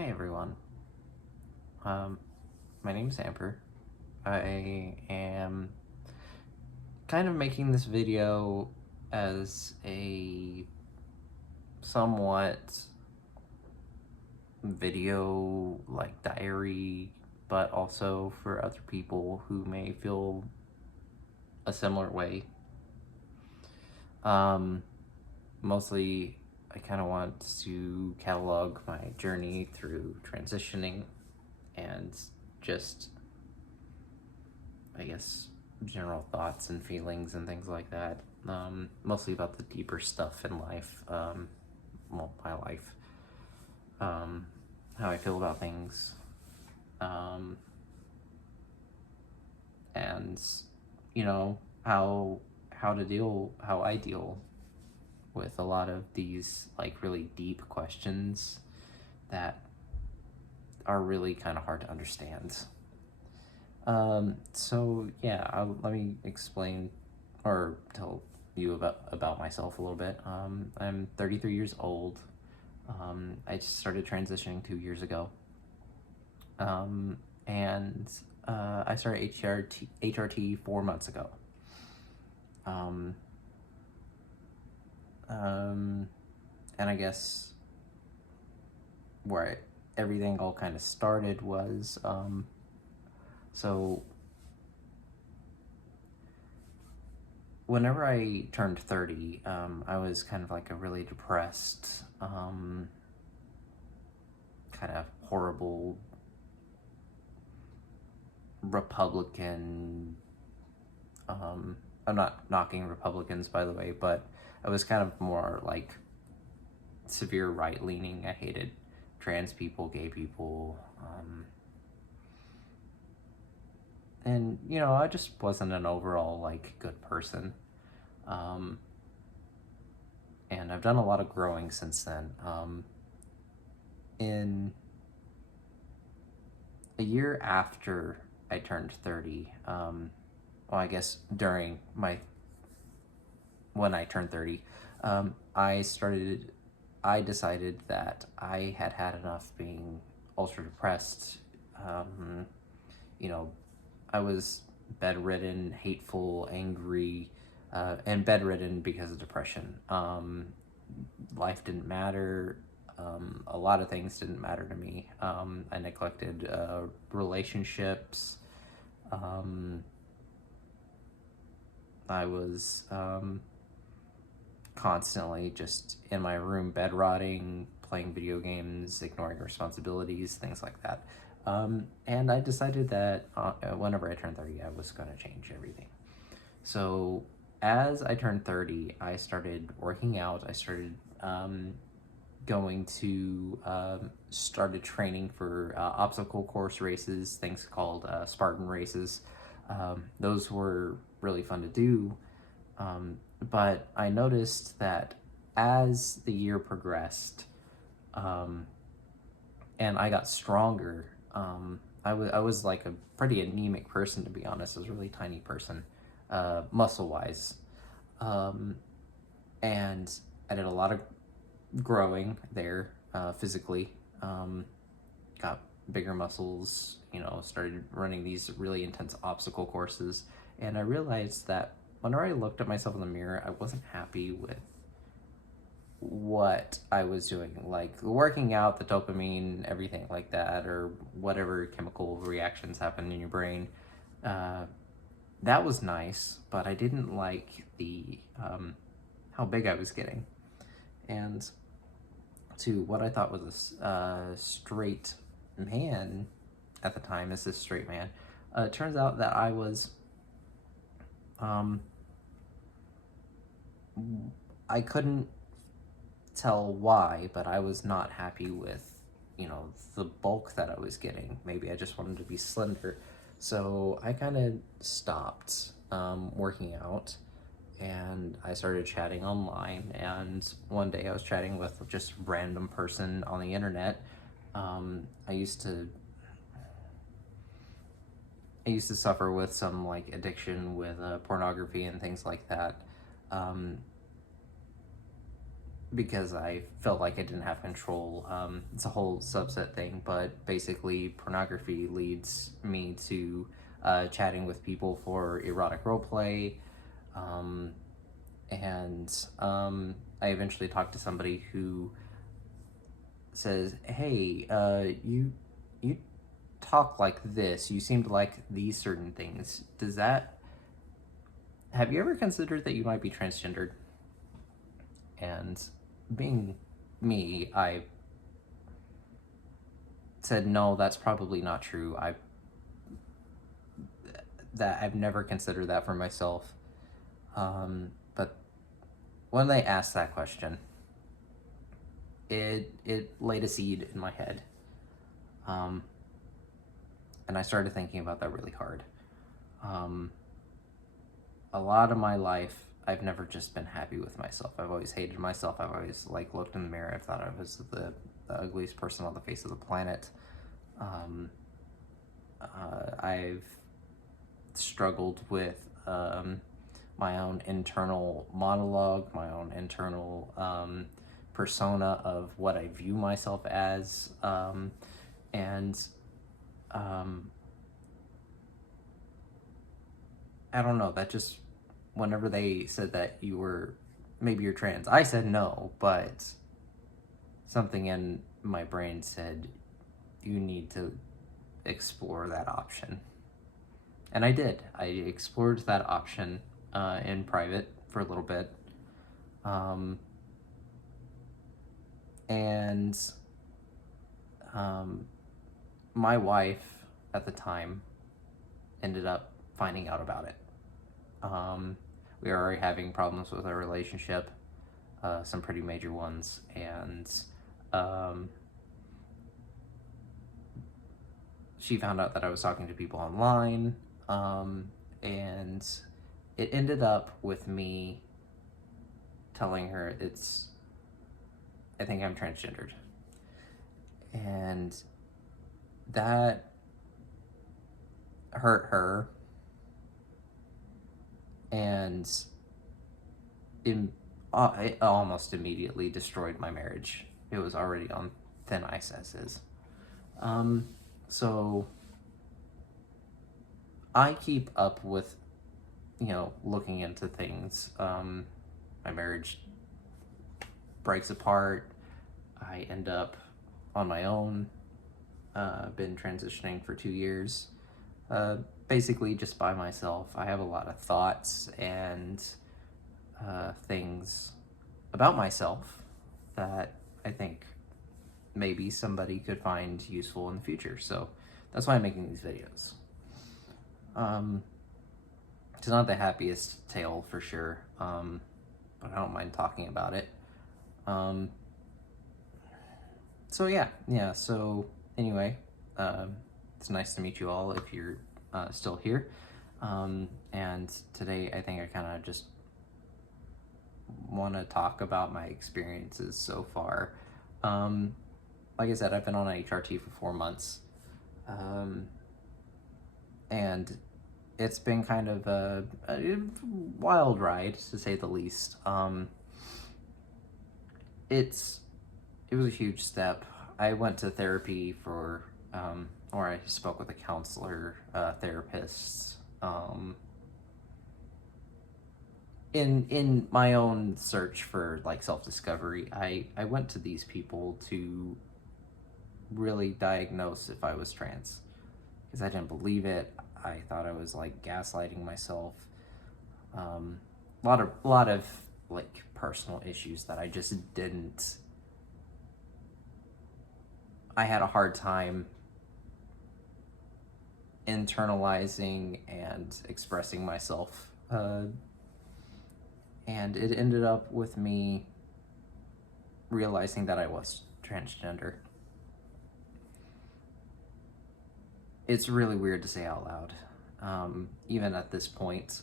Hi everyone. Um, my name is Amber. I am kind of making this video as a somewhat video like diary, but also for other people who may feel a similar way. Um, Mostly I kind of want to catalog my journey through transitioning and just I guess, general thoughts and feelings and things like that. Mostly about the deeper stuff in life, my life, how I feel about things, um, and you know how I deal with a lot of these like really deep questions that are really kind of hard to understand. So yeah, let me explain or tell you about myself a little bit. I'm 33 years old. I just started transitioning 2 years ago. Um, and I started HRT 4 months ago. Um, um, and I guess where everything all kind of started was so whenever I turned 30, I was kind of like a really depressed, kind of horrible Republican. I'm not knocking Republicans, by the way, but I was kind of more like severe right leaning. I hated trans people, gay people, and I just wasn't an overall like good person. Um, and I've done a lot of growing since then. In a year after I turned 30, well, I guess during my when I turned 30, I decided that I had had enough being ultra depressed. Um, you know, I was bedridden, hateful, angry, and bedridden because of depression. Life didn't matter. A lot of things didn't matter to me. I neglected relationships. Um, I was constantly just in my room, bed rotting, playing video games, ignoring responsibilities, things like that. And I decided that whenever I turned 30, I was going to change everything. So as I turned 30, I started working out. I started going to started training for obstacle course races, things called Spartan races. Those were really fun to do. But I noticed that as the year progressed, um, and I got stronger, I was like a pretty anemic person, to be honest. I was a really tiny person, muscle wise, um, and I did a lot of growing there physically. Got bigger muscles. Started running these really intense obstacle courses, and I realized that whenever I looked at myself in the mirror, I wasn't happy with what I was doing, like working out, the dopamine, everything like that, or whatever chemical reactions happen in your brain. Uh, that was nice, but I didn't like the how big I was getting, and to what I thought was a straight man at the time, as this straight man. It turns out that um, I couldn't tell why, but I was not happy with, the bulk that I was getting. Maybe I just wanted to be slender. So I kind of stopped working out and I started chatting online. And one day I was chatting with just a random person on the internet. I used to suffer with some like addiction with pornography and things like that. Um, because I felt like I didn't have control. It's a whole subset thing, but basically, pornography leads me to chatting with people for erotic roleplay. Um, and I eventually talked to somebody who says, "Hey, you talk like this. You seem to like these certain things. Does that? Have you ever considered that you might be transgendered?" And being me, I said, "No, that's probably not true. I've never considered that for myself." But when they asked that question, it laid a seed in my head, um, and I started thinking about that really hard. Um, a lot of my life, I've never just been happy with myself. I've always hated myself. I've always looked in the mirror. I've thought I was the ugliest person on the face of the planet. I've struggled with my own internal monologue, my own internal persona of what I view myself as, and I don't know. That just, whenever they said that maybe you're trans, I said no, but something in my brain said you need to explore that option. And I did. I explored that option in private for a little bit. And my wife at the time ended up finding out about it. We were already having problems with our relationship, some pretty major ones, and she found out that I was talking to people online, and it ended up with me telling her I think I'm transgendered. And that hurt her, and it almost immediately destroyed my marriage. It was already on thin ice as is. So I keep up with, looking into things. My marriage breaks apart. I end up on my own. Been transitioning for 2 years. Basically just by myself. I have a lot of thoughts and things about myself that I think maybe somebody could find useful in the future. So that's why I'm making these videos. It's not the happiest tale for sure, but I don't mind talking about it. So yeah. So anyway, it's nice to meet you all if you're still here. And today I think I kind of just want to talk about my experiences so far. Like I said, I've been on HRT for 4 months. And it's been kind of a wild ride, to say the least. It was a huge step. I went to therapy or I spoke with a counselor, therapists, in my own search for self-discovery. I went to these people to really diagnose if I was trans, because I didn't believe it. I thought I was gaslighting myself. A lot of personal issues that I just didn't. I had a hard time internalizing and expressing myself, and it ended up with me realizing that I was transgender. It's really weird to say out loud, even at this point.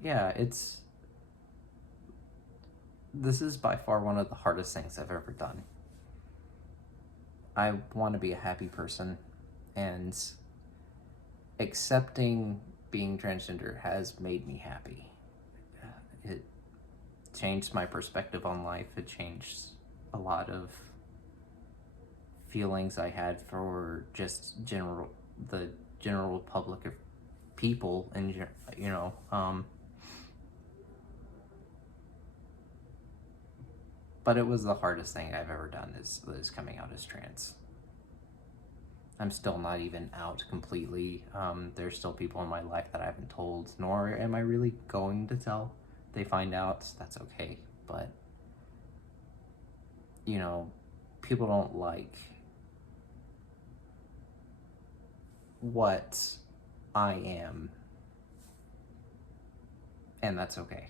Yeah, this is by far one of the hardest things I've ever done. I want to be a happy person, and accepting being transgender has made me happy. It changed my perspective on life. It changed a lot of feelings I had for just the general public of people, and but it was the hardest thing I've ever done is coming out as trans. I'm still not even out completely. There's still people in my life that I haven't told, nor am I really going to tell. They find out, that's okay. But, people don't like what I am, and that's okay.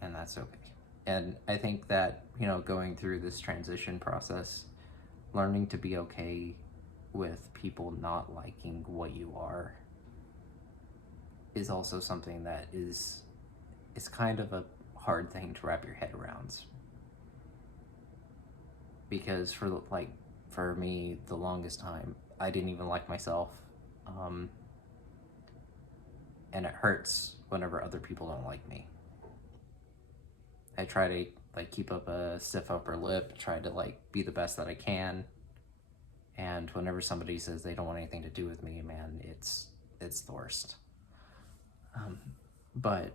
And that's okay. And I think that, going through this transition process, learning to be okay with people not liking what you are is also something that is kind of a hard thing to wrap your head around, because for me, the longest time I didn't even like myself, and it hurts whenever other people don't like me. I try to keep up a stiff upper lip, try to be the best that I can, and whenever somebody says they don't want anything to do with me, man, it's the worst. But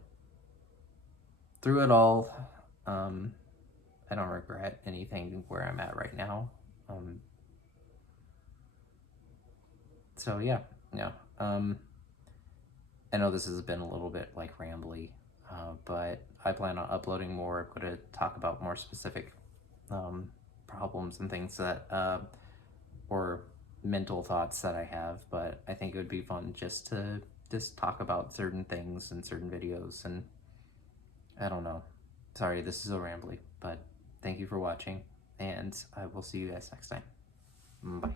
through it all, I don't regret anything where I'm at right now. So yeah. I know this has been a little bit rambly, but I plan on uploading more. I'm going to talk about more specific problems and things that, or mental thoughts that I have. But I think it would be fun just to talk about certain things in certain videos. And I don't know. Sorry, this is so rambly, but thank you for watching, and I will see you guys next time. Bye.